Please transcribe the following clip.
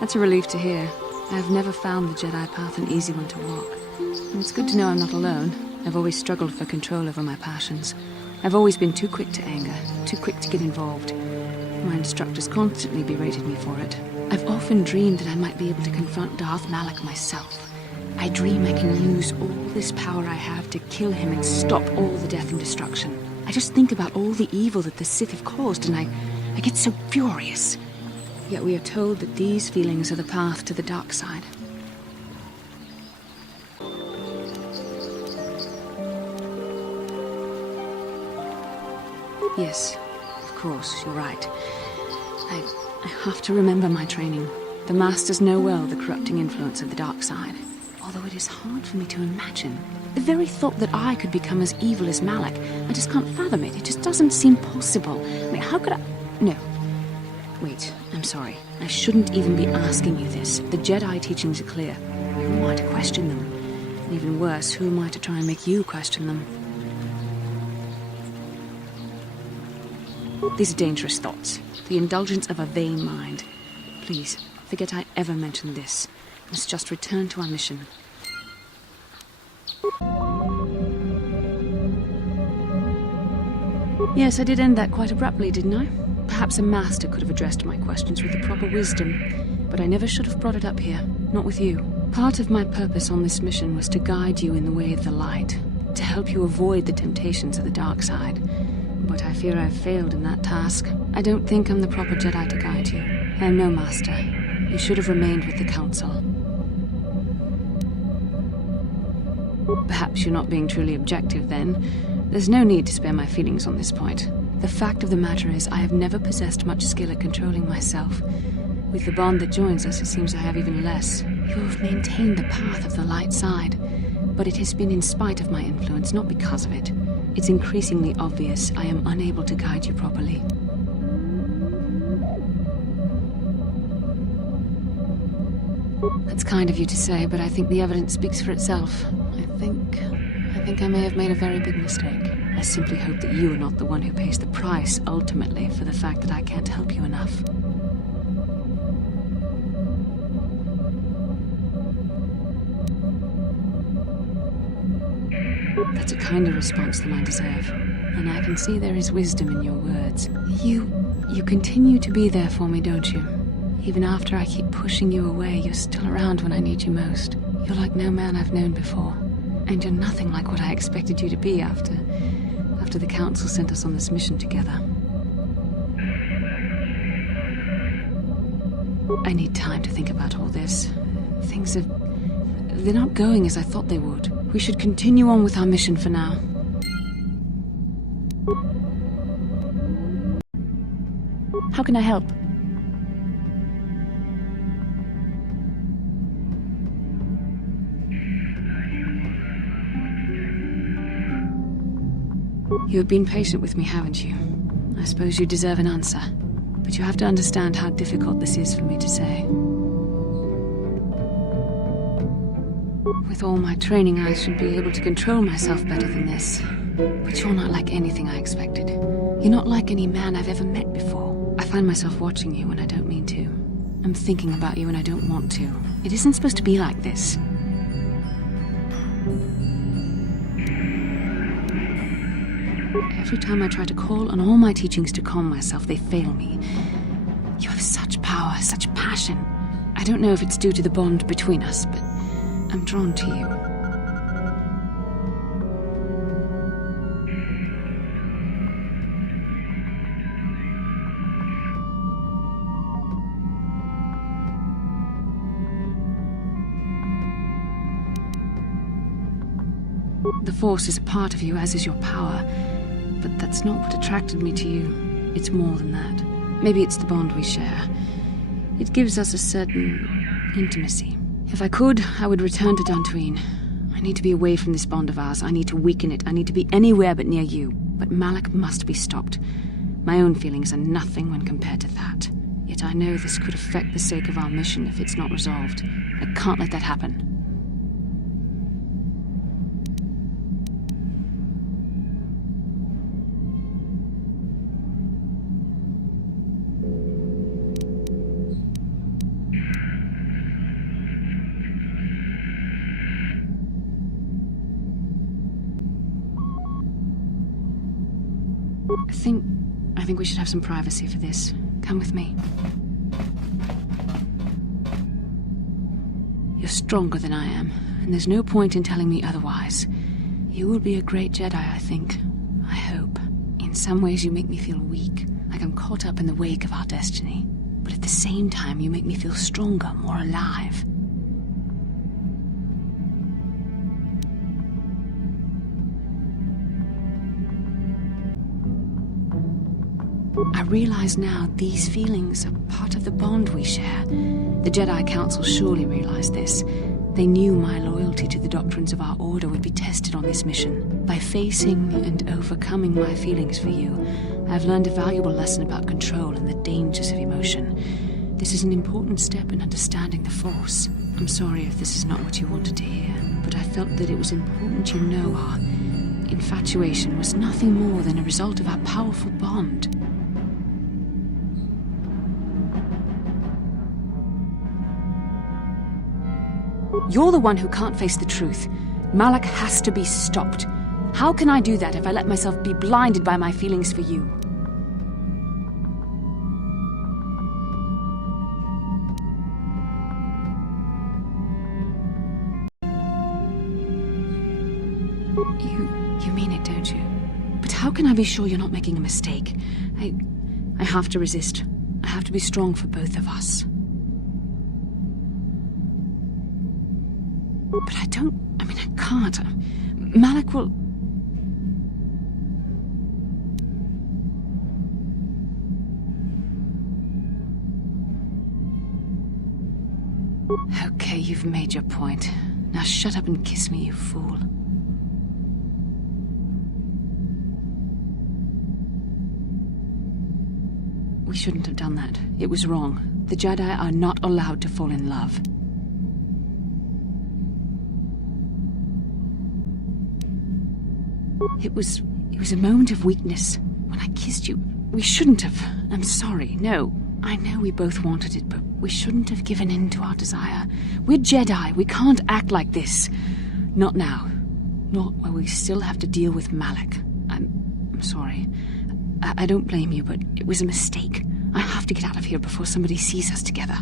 That's a relief to hear. I've never found the Jedi path an easy one to walk. And it's good to know I'm not alone. I've always struggled for control over my passions. I've always been too quick to anger, too quick to get involved. My instructors constantly berated me for it. I've often dreamed that I might be able to confront Darth Malak myself. I dream I can use all this power I have to kill him and stop all the death and destruction. I just think about all the evil that the Sith have caused and I get so furious. Yet we are told that these feelings are the path to the dark side. Yes, of course, you're right. I have to remember my training. The Masters know well the corrupting influence of the dark side. Although it is hard for me to imagine. The very thought that I could become as evil as Malak, I just can't fathom it. It just doesn't seem possible. I mean, how could I... No. Wait, I'm sorry. I shouldn't even be asking you this. The Jedi teachings are clear. Who am I to question them? And even worse, who am I to try and make you question them? These are dangerous thoughts. The indulgence of a vain mind. Please, forget I ever mentioned this. Let's just return to our mission. Yes, I did end that quite abruptly, didn't I? Perhaps a master could have addressed my questions with the proper wisdom, but I never should have brought it up here, not with you. Part of my purpose on this mission was to guide you in the way of the light, to help you avoid the temptations of the dark side. But I fear I've failed in that task. I don't think I'm the proper Jedi to guide you. I am no master. You should have remained with the Council. Perhaps you're not being truly objective, then. There's no need to spare my feelings on this point. The fact of the matter is, I have never possessed much skill at controlling myself. With the bond that joins us, it seems I have even less. You have maintained the path of the light side, but it has been in spite of my influence, not because of it. It's increasingly obvious I am unable to guide you properly. That's kind of you to say, but I think the evidence speaks for itself. I think I may have made a very big mistake. I simply hope that you are not the one who pays the price, ultimately, for the fact that I can't help you enough. That's a kinder response than I deserve. And I can see there is wisdom in your words. You continue to be there for me, don't you? Even after I keep pushing you away, you're still around when I need you most. You're like no man I've known before. And you're nothing like what I expected you to be after the Council sent us on this mission together. I need time to think about all this. They're not going as I thought they would. We should continue on with our mission for now. How can I help? You have been patient with me, haven't you? I suppose you deserve an answer. But you have to understand how difficult this is for me to say. With all my training, I should be able to control myself better than this. But you're not like anything I expected. You're not like any man I've ever met before. I find myself watching you when I don't mean to. I'm thinking about you when I don't want to. It isn't supposed to be like this. Every time I try to call on all my teachings to calm myself, they fail me. You have such power, such passion. I don't know if it's due to the bond between us, but I'm drawn to you. The Force is a part of you, as is your power. But that's not what attracted me to you. It's more than that. Maybe it's the bond we share. It gives us a certain intimacy. If I could, I would return to Dantooine. I need to be away from this bond of ours. I need to weaken it. I need to be anywhere but near you. But Malak must be stopped. My own feelings are nothing when compared to that. Yet I know this could affect the sake of our mission if it's not resolved. I can't let that happen. I think we should have some privacy for this. Come with me. You're stronger than I am, and there's no point in telling me otherwise. You will be a great Jedi, I think. I hope. In some ways you make me feel weak, like I'm caught up in the wake of our destiny. But at the same time you make me feel stronger, more alive. I realize now these feelings are part of the bond we share. The Jedi Council surely realized this. They knew my loyalty to the doctrines of our order would be tested on this mission. By facing and overcoming my feelings for you, I've learned a valuable lesson about control and the dangers of emotion. This is an important step in understanding the Force. I'm sorry if this is not what you wanted to hear, but I felt that it was important you know our infatuation was nothing more than a result of our powerful bond. You're the one who can't face the truth. Malak has to be stopped. How can I do that if I let myself be blinded by my feelings for you? You mean it, don't you? But how can I be sure you're not making a mistake? I have to resist. I have to be strong for both of us. But I can't. Malak will... Okay, you've made your point. Now shut up and kiss me, you fool. We shouldn't have done that. It was wrong. The Jedi are not allowed to fall in love. It was a moment of weakness. When I kissed you, we shouldn't have. I'm sorry, no. I know we both wanted it, but we shouldn't have given in to our desire. We're Jedi, we can't act like this. Not now. Not while we still have to deal with Malak. I'm sorry. I don't blame you, but it was a mistake. I have to get out of here before somebody sees us together.